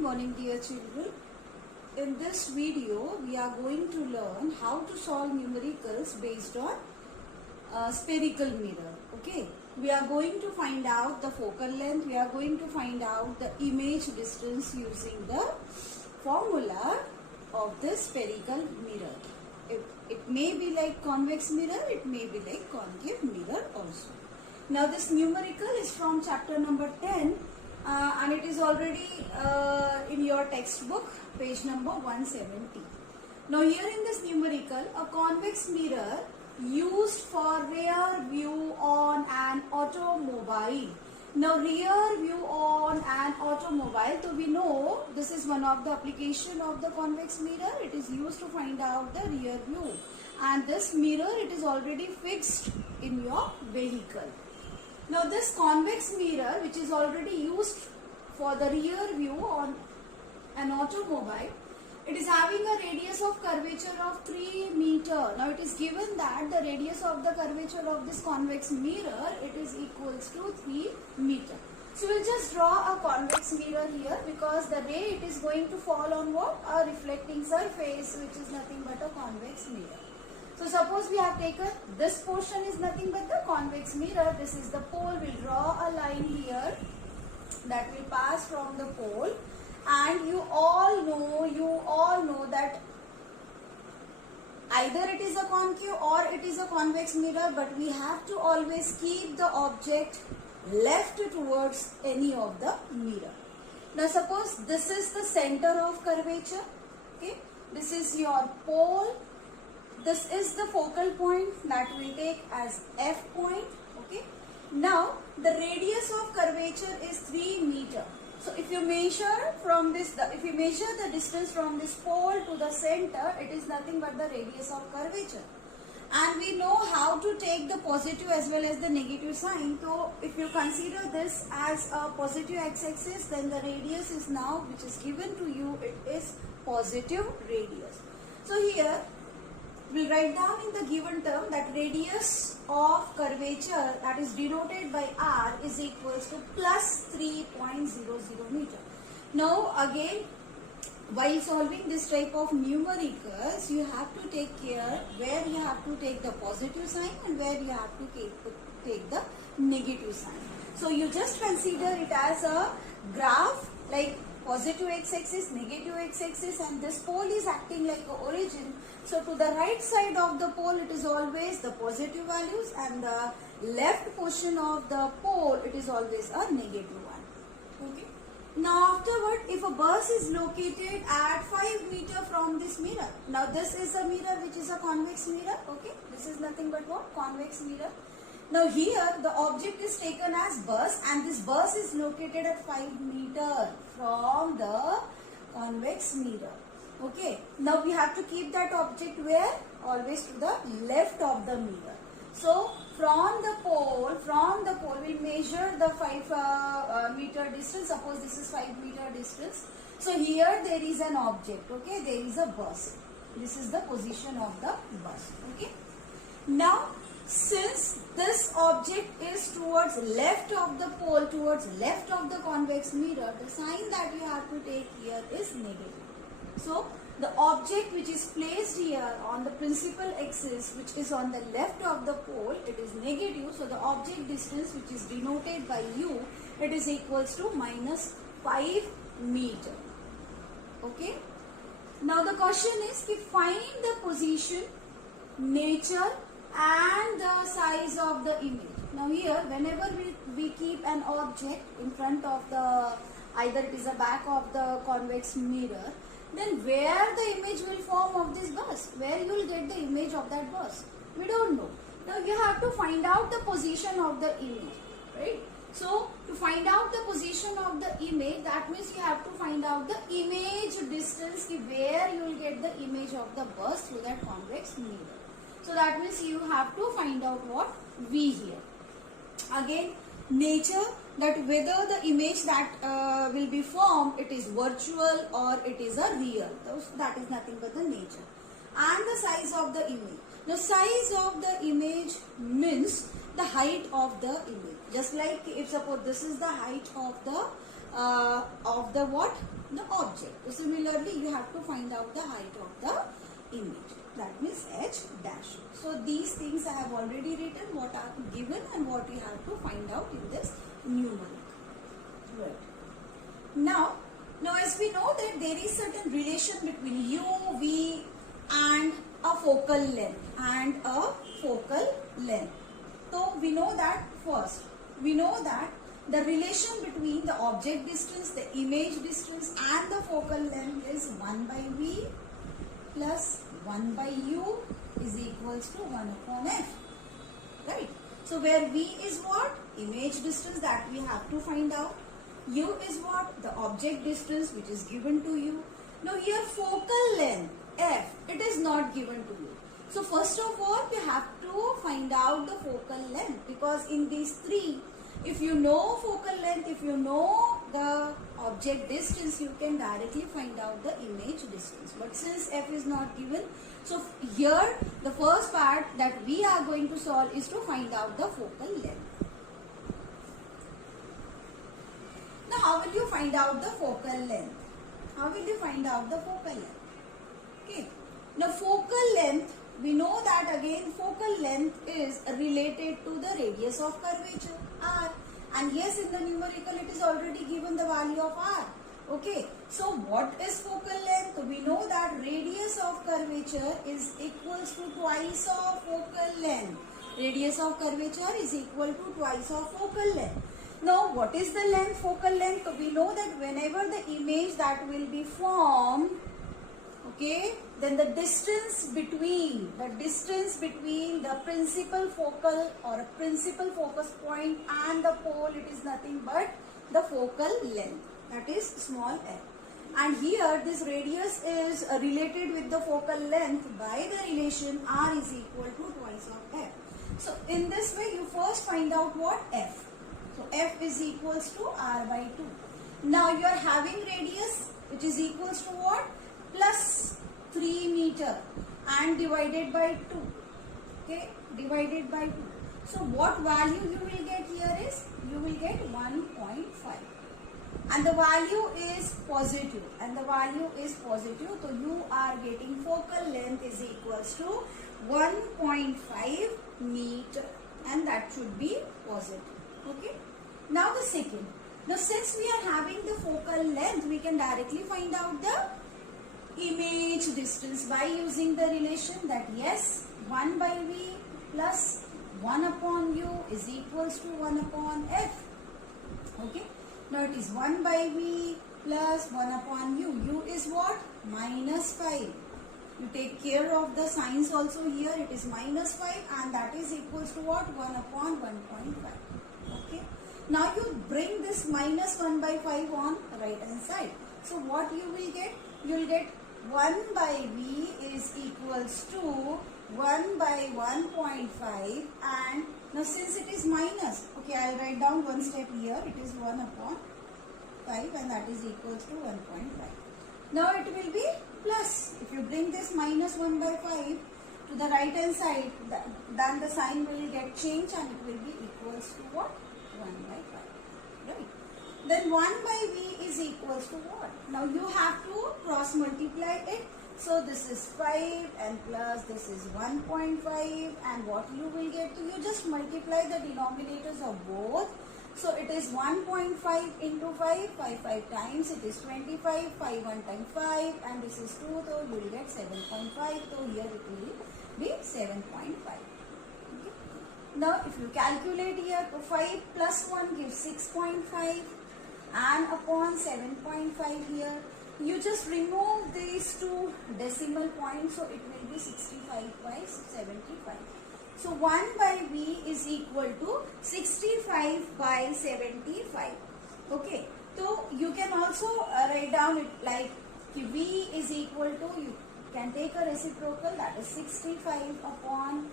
Good morning, dear children. In this video, we are going to learn how to solve numericals based on spherical mirror. Okay, we are going to find out the focal length. We are going to find out the image distance using the formula of the spherical mirror. It may be like convex mirror. It may be like concave mirror also. Now, this numerical is from chapter number 10. And it is already in your textbook, page number 170. Now here in this numerical, a convex mirror used for rear view on an automobile. Now rear view on an automobile, so we know this is one of the application of the convex mirror. It is used to find out the rear view, and this mirror, it is already fixed in your vehicle. Now this convex mirror, which is already used for the rear view on an automobile, it is having a radius of curvature of 3 meter. Now it is given that the radius of the curvature of this convex mirror, it is equals to 3 meter. So we'll just draw a convex mirror here, because the ray it is going to fall on what? A reflecting surface, which is nothing but a convex mirror. So suppose we have taken this portion is nothing but the convex mirror. This is the pole. We'll draw a line here that will pass from the pole, and you all know that either it is a concave or it is a convex mirror, but we have to always keep the object left towards any of the mirror. Now suppose this is the center of curvature. Okay, this is your pole. This is the focal point that we take as F point. Okay. Now the radius of curvature is 3 meter. So if you measure from this, if you measure the distance from this pole to the center, it is nothing but the radius of curvature. And we know how to take the positive as well as the negative sign. So if you consider this as a positive x-axis, then the radius is now, which is given to you, it is positive radius. So here we'll write down in the given term that radius of curvature, that is denoted by R, is equals to plus 3.00 meter. Now again, while solving this type of numericals, you have to take care where you have to take the positive sign and where you have to take the negative sign. So you just consider it as a graph, like positive x-axis, negative x-axis, and this pole is acting like an origin. So to the right side of the pole, it is always the positive values, and the left portion of the pole, it is always a negative one. Okay. Now afterward, if a bus is located at 5 meter from this mirror, now this is a mirror which is a convex mirror. Okay, this is nothing but what? Convex mirror. Now here the object is taken as bus, and this bus is located at 5 meter from the convex mirror. Okay. Now we have to keep that object where? Always to the left of the mirror. So from the pole we measure the 5 meter distance. Suppose this is 5 meter distance. So here there is an object. Okay. There is a bus. This is the position of the bus. Okay. Now since this object is towards left of the pole, towards left of the convex mirror, the sign that you have to take here is negative. So the object which is placed here on the principal axis, which is on the left of the pole, it is negative. So the object distance, which is denoted by U, it is equals to minus 5 meter. Okay. Now the question is to find the position, nature, and the size of the image. Now here, whenever we keep an object in front of the, either it is the back of the convex mirror, then where the image will form of this bus, where you will get the image of that bus, we don't know. Now you have to find out the position of the image, right? So to find out the position of the image, that means you have to find out the image distance, where you will get the image of the bus through that convex mirror. So that means you have to find out what? V here. Again, nature, that whether the image that will be formed, it is virtual or it is a real. That is nothing but the nature. And the size of the image. The size of the image means the height of the image. Just like if suppose this is the height of the of the what? The object. So similarly, you have to find out the height of the image. That means h dash. So these things I have already written, what are given and what you have to find out in this numeric. Right. Now as we know that there is certain relation between u, v and a focal length. So we know that first. We know that the relation between the object distance, the image distance and the focal length is 1 by v plus 1 by u is equals to 1 upon f. Right. So where v is what? Image distance that we have to find out. U is what? The object distance which is given to you. Now here focal length f, it is not given to you. So first of all we have to find out the focal length, because in these three, if you know focal length, if you know the object distance, you can directly find out the image distance. But since f is not given, so here the first part that we are going to solve is to find out the focal length. Now how will you find out the focal length? How will you find out the focal length? Okay. Now focal length, we know that again focal length is related to the radius of curvature r, and yes, in the numerical it is already given the value of r. Okay, so what is focal length? We know that radius of curvature is equals to twice of focal length. Radius of curvature is equal to twice of focal length. Now what is the length, focal length? We know that whenever the image that will be formed, okay, then the distance between the principal focal or a principal focus point and the pole, it is nothing but the focal length, that is small f. And here this radius is related with the focal length by the relation r is equal to twice of f. So in this way you first find out what? F. So f is equals to r by 2. Now you are having radius which is equals to what? Plus 3 meter and divided by 2. Okay, divided by 2. So what value you will get here is, you will get 1.5. And the value is positive. So you are getting focal length is equals to 1.5 meter. And that should be positive. Okay. Now the second. Now since we are having the focal length, we can directly find out the image distance by using the relation that yes, 1 by v plus 1 upon u is equals to 1 upon f. Okay. Now it is 1 by v plus 1 upon u. U is what? Minus 5. You take care of the signs also here. It is minus 5 and that is equals to what? 1 upon 1.5. Okay. Now you bring this minus 1 by 5 on right hand side. So what you will get? You will get 1 by v is equals to 1 by 1.5, and now since it is minus, okay, I will write down one step here. It is 1 upon 5 and that is equals to 1.5. Now it will be plus. If you bring this minus 1 by 5 to the right hand side, then the sign will get changed and it will be equals to what? 1 by 5. Right. Then 1 by v is equals to what? Now you have to cross multiply it. So this is 5 and plus this is 1.5, and what you will get? You just multiply the denominators of both. So it is 1.5 into 5, 5 times, it is 25, 5 1 times 5, and this is 2, so you will get 7.5. So here it will be 7.5. Okay. Now if you calculate here, 5 plus 1 gives 6.5 and upon 7.5 here, you just remove these two decimal points, so it will be 65 by 75. So 1 by v is equal to 65 by 75. Okay. So you can also write down it like v is equal to, you can take a reciprocal, that is 75 upon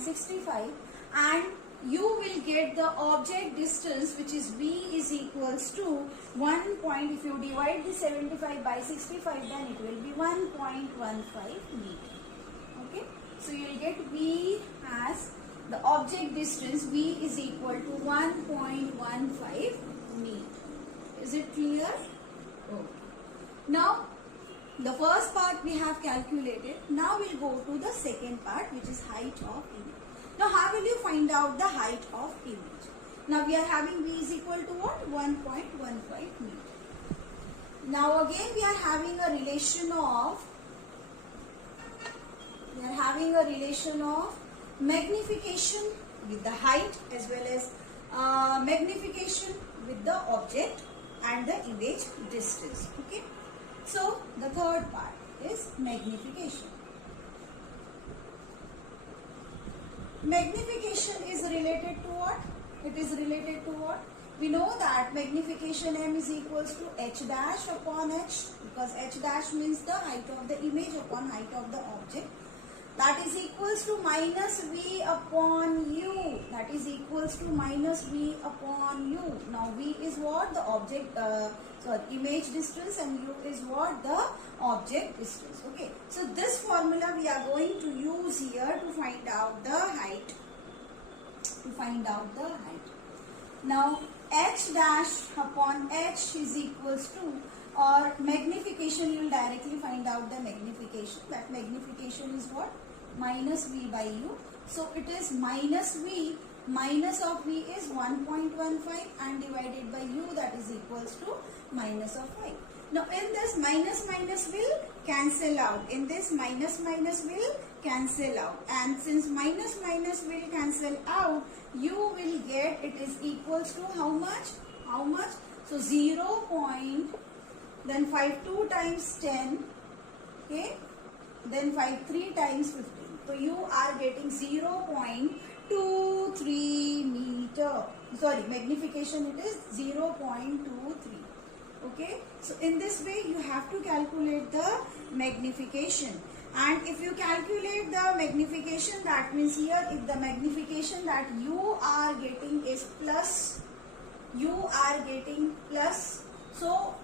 65, and you will get the object distance, which is v is equals to 1 point. If you divide the 75 by 65, then it will be 1.15 meter. Okay. So you will get v as the object distance, v is equal to 1.15 meter. Is it clear? Okay. Now, the first part we have calculated. Now we'll go to the second part, which is height of image. Now, how will you find out the height of image? Now, we are having V is equal to what? 1.15 meter. Now, again we are having a relation of magnification with the height as well as magnification with the object and the image distance. Okay. So, the third part is magnification. Magnification is related to what? It is related to what? We know that magnification M is equals to H dash upon H, because H dash means the height of the image upon height of the object. That is equals to minus V upon U. That is equals to minus V upon U. Now V is what? The object, image distance, and U is what? The object distance. Okay. So this formula we are going to use here to find out the height. Now H dash upon H is equals to, or magnification, you will directly find out the magnification. That magnification is what? Minus V by U. So it is minus V, minus of V is 1.15 and divided by U, that is equals to minus of 5. Now in this minus will cancel out. In this minus will cancel out. And since minus will cancel out, you will get it is equals to how much? So 0. Then 5 2 times 10. Okay. Then 5 3 times 15. So you are getting 0.23 meter. Sorry, magnification it is 0.23. Okay. So in this way you have to calculate the magnification. And if you calculate the magnification, that means here if the magnification that you are getting is plus, so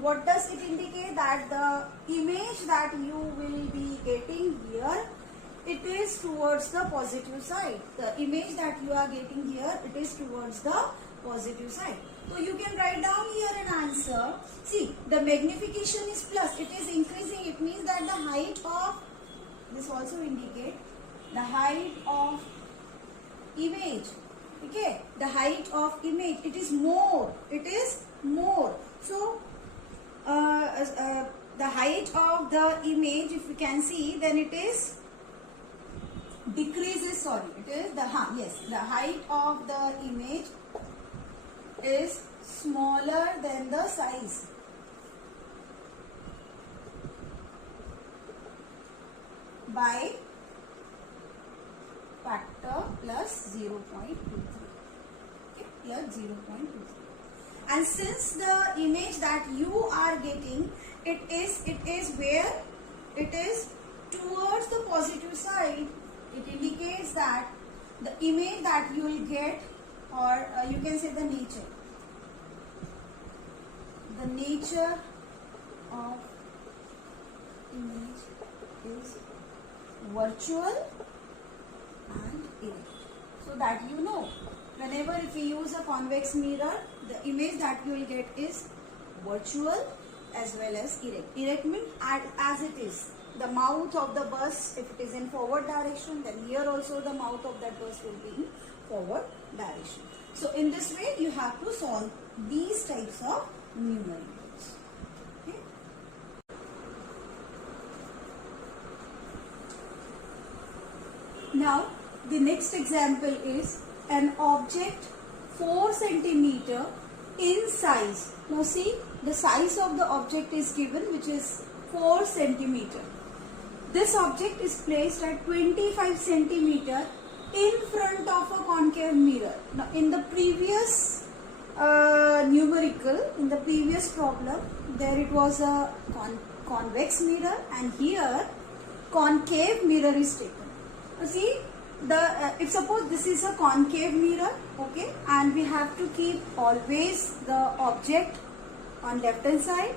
what does it indicate? That the image that you will be getting here, it is towards the positive side. The image that you are getting here, it is towards the positive side. So you can write down here an answer. See, the magnification is plus, it is increasing. It means that the height of, this also indicate the height of image. Okay, the height of image, it is more. So the height of the image, if you can see, then it is decreases. Sorry, it is the height of the image is smaller than the size. By factor plus 0.23. Okay, here 0.23. And since the image that you are getting, it is where? It is towards the positive side. It indicates that the image that you will get, or you can say the nature. The nature of image is virtual and erect. So that you know, whenever if we use a convex mirror, the image that you will get is virtual as well as erect. Erect means as it is. The mouth of the bus, if it is in forward direction, then here also the mouth of that bus will be in forward direction. So in this way you have to solve these types of numericals. Okay. Now the next example is an object 4 centimeter in size. Now see, the size of the object is given, which is 4 centimeter. This object is placed at 25 centimeter in front of a concave mirror. Now in the previous numerical, in the previous problem, there it was a convex mirror, and here concave mirror is taken. Now see, if suppose this is a concave mirror, okay, and we have to keep always the object on left hand side.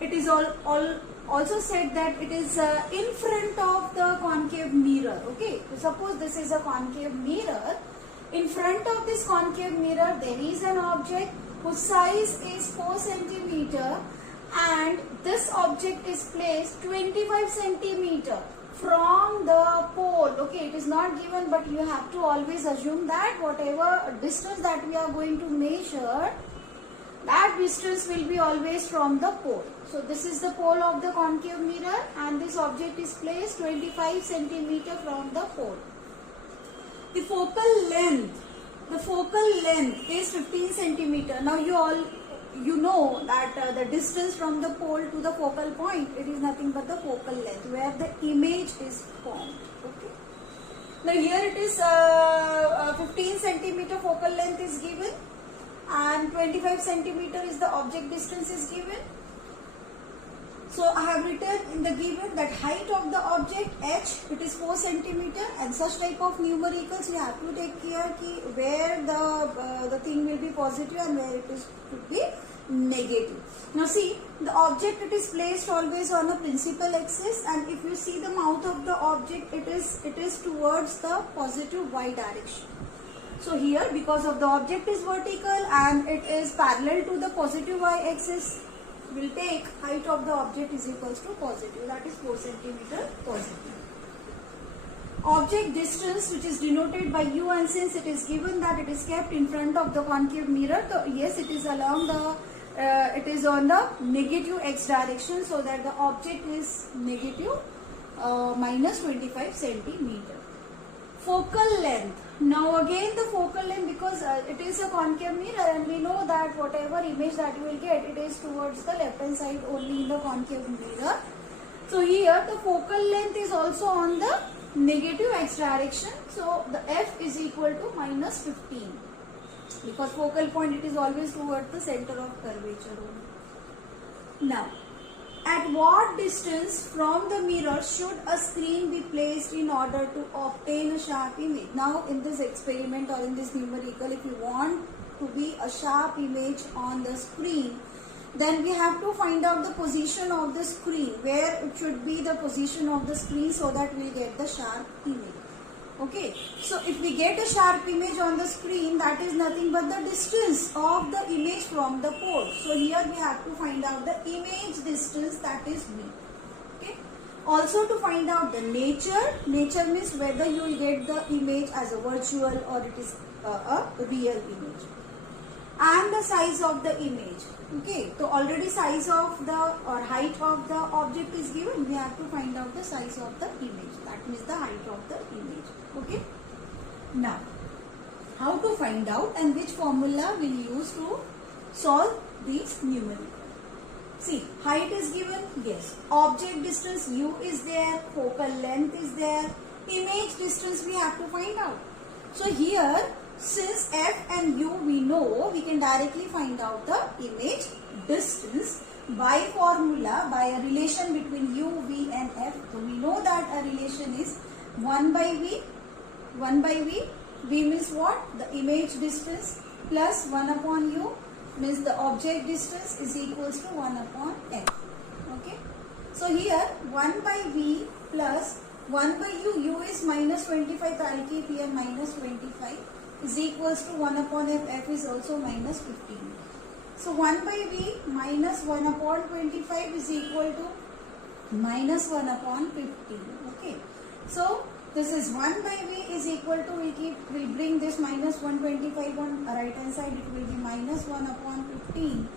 It is also said that it is in front of the concave mirror. Okay, so suppose this is a concave mirror. In front of this concave mirror there is an object whose size is 4 cm centimeter and this object is placed 25 centimeter from the pole. Okay, it is not given, but you have to always assume that whatever distance that we are going to measure, that distance will be always from the pole. So this is the pole of the concave mirror and this object is placed 25 centimeter from the pole. The focal length is 15 centimeter. Now you know that the distance from the pole to the focal point, it is nothing but the focal length where the image is formed. Okay. Now here it is 15 centimeter focal length is given and 25 centimeter is the object distance is given. So I have written in the given that height of the object h, it is 4 centimeter, and such type of numericals you have to take care ki where the thing will be positive and where it is should be negative. Now see, the object, it is placed always on a principal axis, and if you see the mouth of the object, it is towards the positive y direction. So here, because of the object is vertical and it is parallel to the positive y axis, will take height of the object is equals to positive, that is 4 centimeter positive. Object distance, which is denoted by u, and since it is given that it is kept in front of the concave mirror, so yes, it is along the it is on the negative x direction, so that the object is negative minus 25 centimeter. Focal length. Now again the focal length, because it is a concave mirror and we know that whatever image that you will get, it is towards the left hand side only in the concave mirror. So here the focal length is also on the negative x direction. So the f is equal to minus 15. Because focal point, it is always towards the center of curvature only. Now, at what distance from the mirror should a screen be placed in order to obtain a sharp image? Now in this experiment or in this numerical, if you want to be a sharp image on the screen, then we have to find out the position of the screen, where it should be the position of the screen, so that we get the sharp image. Okay, so if we get a sharp image on the screen, that is nothing but the distance of the image from the pole. So here we have to find out the image distance, that is v. Okay. Also to find out the nature. Nature means whether you will get the image as a virtual or it is a real image. And the size of the image. Okay, so already size of the or height of the object is given. We have to find out the size of the image. That means the height of the image. Okay. Now, how to find out and which formula we'll use to solve these numericals? See, height is given. Yes. Object distance u is there. Focal length is there. Image distance we have to find out. So here, since f and u we know, we can directly find out the image distance by formula, by a relation between u, v and f. So we know that a relation is 1 by v. 1 by v. V means what? The image distance plus 1 upon u means the object distance is equals to 1 upon f. Okay. So here 1 by v plus 1 by u. U is minus 25. I'll keep here minus 25. Is equals to 1 upon f. F is also minus 15. So 1 by v minus 1 upon 25 is equal to minus 1 upon 15. Okay. So this is 1 by v is equal to, we'll bring this minus 125 on right hand side. It will be minus 1 upon 15.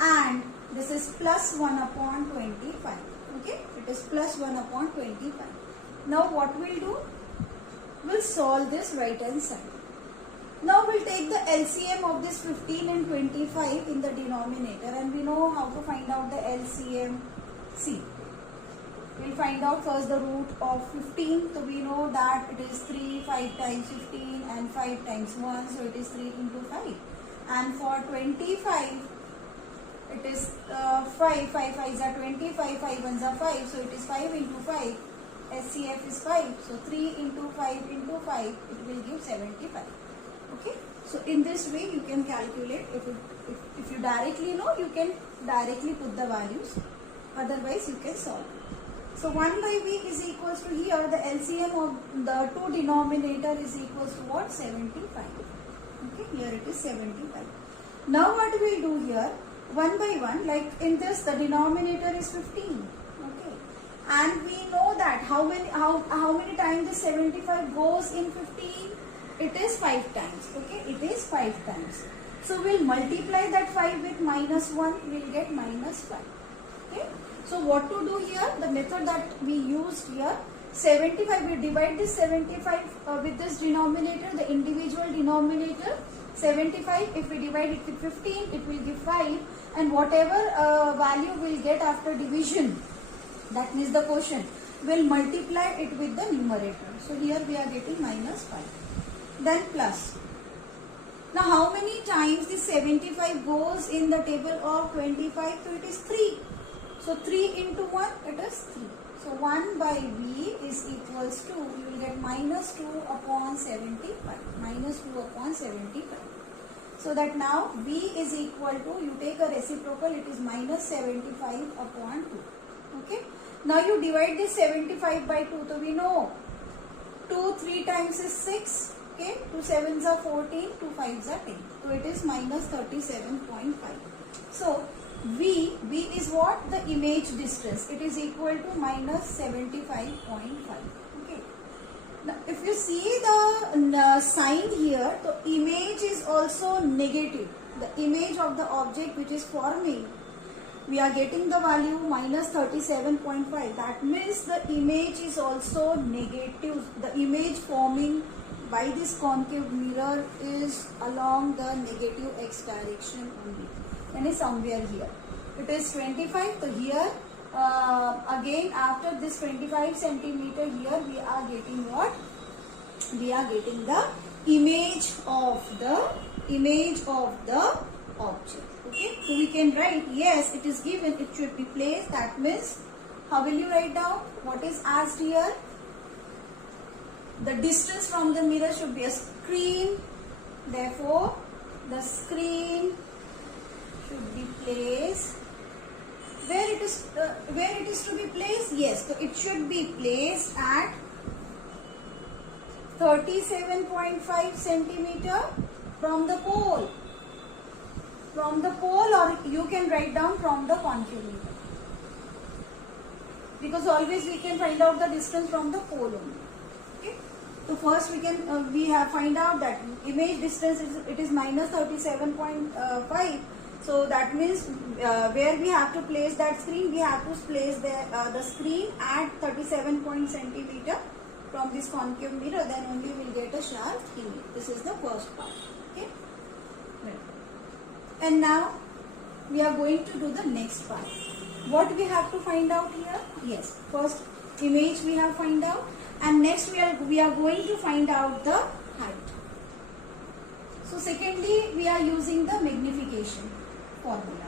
And this is plus 1 upon 25. Okay. It is plus 1 upon 25. Now what we'll do? We'll solve this right hand side. Now we'll take the LCM of this 15 and 25 in the denominator, and we know how to find out the LCM. See, we'll find out first the root of 15. So we know that it is 3, 5 times 15 and 5 times 1. So it is 3 into 5. And for 25, it is 5. 5 5s are 20, 5 5 1s are 5. So it is 5 into 5. SCF is 5. So 3 into 5 into 5, it will give 75. Okay, so in this way you can calculate. If you directly know, you can directly put the values. Otherwise, you can solve it. So 1 by v is equals to, here the LCM of the two denominator is equals to what? 75. Okay, here it is 75. Now what we will do here? one by one, like in this the denominator is 15, okay, and we know that how many times this 75 goes in 15? It is 5 times, okay, it is 5 times. So we'll multiply that 5 with minus 1, we'll get minus 5, okay. So what to do here? The method that we used here, 75, we divide this 75 with this denominator, the individual denominator. 75, if we divide it with 15, it will give 5, and whatever value we'll get after division, that means the quotient, we'll multiply it with the numerator. So here we are getting minus 5. Then plus. Now how many times this 75 goes in the table of 25? So it is 3. So 3 into 1, it is 3. So 1 by V is equals to, you will get minus 2 upon 75. Minus 2 upon 75. So that now V is equal to, you take a reciprocal, it is minus 75 upon 2. Okay. Now you divide this 75 by 2. So we know 2 3 times is 6. Okay. 2 7s are 14, 2 5s are 10. So it is minus 37.5. So V is what? The image distance. It is equal to minus 75.5. Okay. Now if you see the sign here, the image is also negative. The image of the object which is forming, we are getting the value minus 37.5. That means the image is also negative. The image forming by this concave mirror is along the negative x direction only. And is somewhere here. It is 25. So here again after this 25 centimeter here we are getting what? We are getting the image of the object. Okay. So we can write, yes, it is given, it should be placed. That means how will you write down? What is asked here? The distance from the mirror should be a screen. Therefore the screen should be placed where it is to be placed. Yes, so it should be placed at 37.5 centimeter from the pole. From the pole, or you can write down from the concave mirror, because always we can find out the distance from the pole only. Okay. So first we can find out that image distance is minus 37.5. So that means where we have to place that screen, we have to place the screen at 37 centimeter from this concave mirror. Then only we will get a sharp image. This is the first part. Okay. Right. And now we are going to do the next part. What we have to find out here? Yes, first image we have find out, and next we are going to find out the height. So secondly, we are using the magnification formula.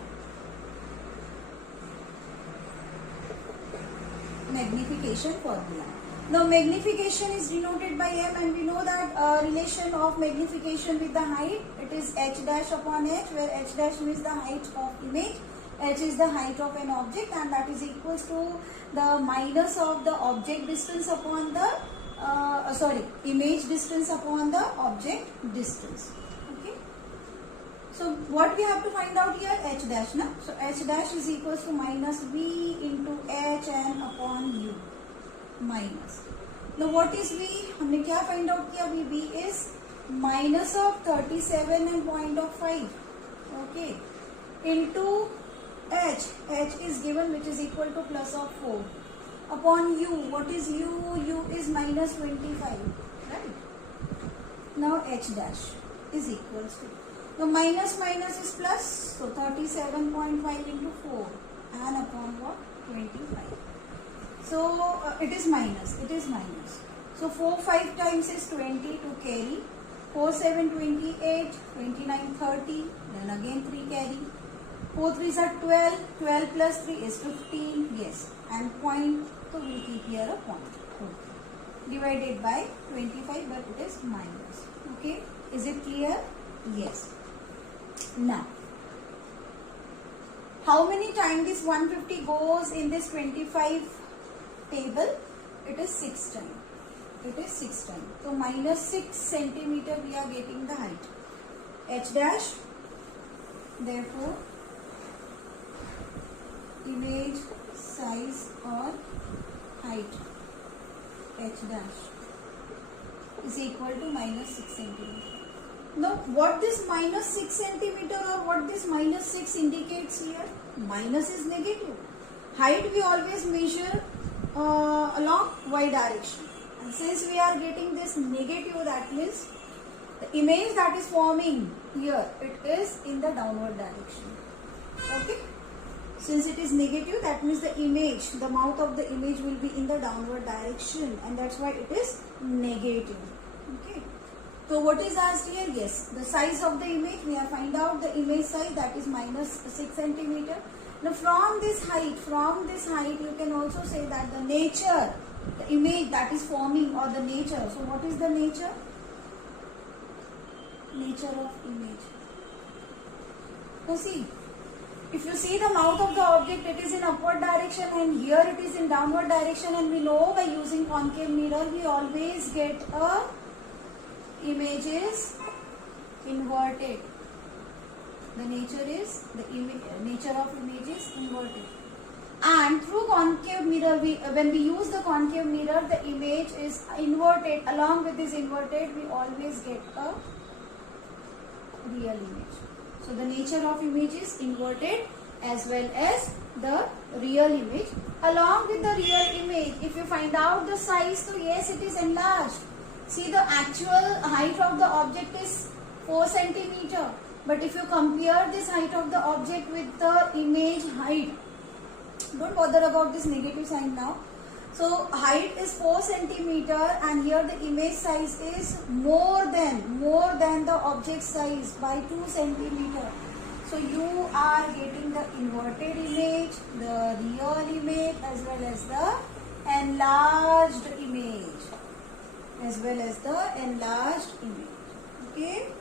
Magnification formula. Now magnification is denoted by M, and we know that relation of magnification with the height, it is h dash upon h, where h dash means the height of image, h is the height of an object, and that is equals to the minus of the object distance upon the image distance upon the object distance. Okay. So what we have to find out here? H dash. Na? So h dash is equals to minus v into h n upon u. Minus. Now what is V? हमने क्या find out किया? V is minus of 37.5. Okay. Into H. H is given, which is equal to plus of 4. Upon U. What is U? U is minus 25. Right. Now H dash is equals to. Now minus is plus. So 37.5 into 4. And upon what? 25. So it is minus. So 4 5 times is 20 to carry. 4 7 28, 29 30. Then again 3 carry. 4 3s are 12. 12 plus 3 is 15. Yes. And point. So we will keep here a point. Okay. Divided by 25, but it is minus. Okay. Is it clear? Yes. Now, how many times this 150 goes in this 25 table? It is 6 times. So minus 6 centimeter we are getting the height. H dash. Therefore image size or height h dash is equal to minus 6 centimeter. Now what this minus 6 centimeter or what this minus 6 indicates here? Minus is negative. Height we always measure along y direction. And since we are getting this negative, that means the image that is forming here, it is in the downward direction. Okay. Since it is negative, that means the image, the mouth of the image will be in the downward direction, and that's why it is negative. Okay. So what is asked here? Yes, the size of the image, we have find out the image size, that is minus 6 centimeter. Now from this height, you can also say that the nature, the image that is forming or the nature. So what is the nature? Nature of image. Now see, if you see the mouth of the object, it is in upward direction and here it is in downward direction, and we know by using concave mirror we always get a image is inverted. The nature is nature of image is inverted. And through concave mirror, when we use the concave mirror, the image is inverted. Along with this inverted, we always get a real image. So the nature of image is inverted as well as the real image. Along with the real image, if you find out the size, so yes, it is enlarged. See, the actual height of the object is 4 centimeter. But if you compare this height of the object with the image height, don't bother about this negative sign now. So height is 4 centimeter and here the image size is more than the object size by 2 centimeter. So you are getting the inverted image, the real image as well as the enlarged image. Okay.